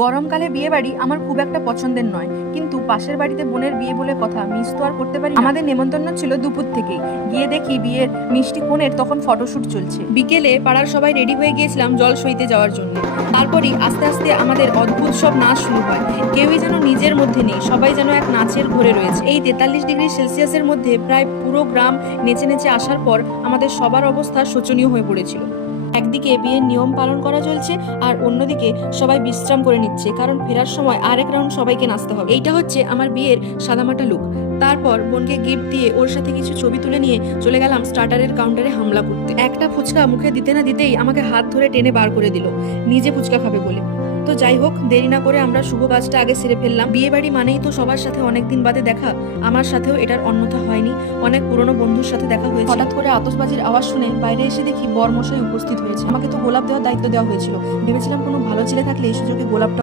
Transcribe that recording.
গরমকালে বিয়ে বাড়ি আমার খুব একটা পছন্দের নয়, কিন্তু পাশের বাড়িতে বোনের বিয়ে বলে কথা, মিস তো আর করতে পারি না। আমাদের নেমন্তন্ন ছিল দুপুর থেকেই। গিয়ে দেখি বিয়ের মিষ্টি কোণের তখন ফটোশুট চলছে। বিকেলে পাড়ার সবাই রেডি হয়ে গিয়েছিলাম জল সইতে যাওয়ার জন্য। তারপরই আস্তে আস্তে আমাদের অদ্ভুত সব নাচ শুরু হয়। কেউই যেন নিজের মধ্যে নেই, সবাই যেন এক নাচের ঘোরে রয়েছে। এই 43 ডিগ্রি সেলসিয়াসের মধ্যে প্রায় পুরো গ্রাম নেচে নেচে আসার পর আমাদের সবার অবস্থা শোচনীয় হয়ে পড়েছিল। একদিকে বিয়ের নিয়ম পালন করা চলছে, আর অন্যদিকে সবাই বিশ্রাম করে নিচ্ছে, কারণ ফেরার সময় আরেক রাউন্ড সবাইকে নাচতে হবে। এইটা হচ্ছে আমার বিয়ের সাদামাটা লুক। তারপর বোনকে গিফট দিয়ে ওর সাথে কিছু ছবি তুলে নিয়ে চলে গেলাম স্টার্টারের কাউন্টারে হামলা করতে। একটা ফুচকা মুখে দিতে না দিতেই আমাকে হাত ধরে টেনে বার করে দিল, নিজে ফুচকা খাবে বলে। তো যাই হোক, দেরি না করে আমরা শুভ কাজটা আগে সেরে ফেললাম। বিয়ে বাড়ি মানেই তো সবার সাথে অনেকদিন বাদে দেখা। আমার সাথেও এটার অন্যথা হয়নি। অনেক পুরনো বন্ধুর সাথে দেখা হয়েছে। হঠাৎ করে আতশবাজির আওয়াজ শুনে বাইরে এসে দেখি বরমশাই উপস্থিত হয়েছে। আমাকে তো গোলাপ দেওয়ার দায়িত্ব দেওয়া হয়েছিল। ভেবেছিলাম কোনো ভালো ছেলে থাকলে এই সুযোগে গোলাপটা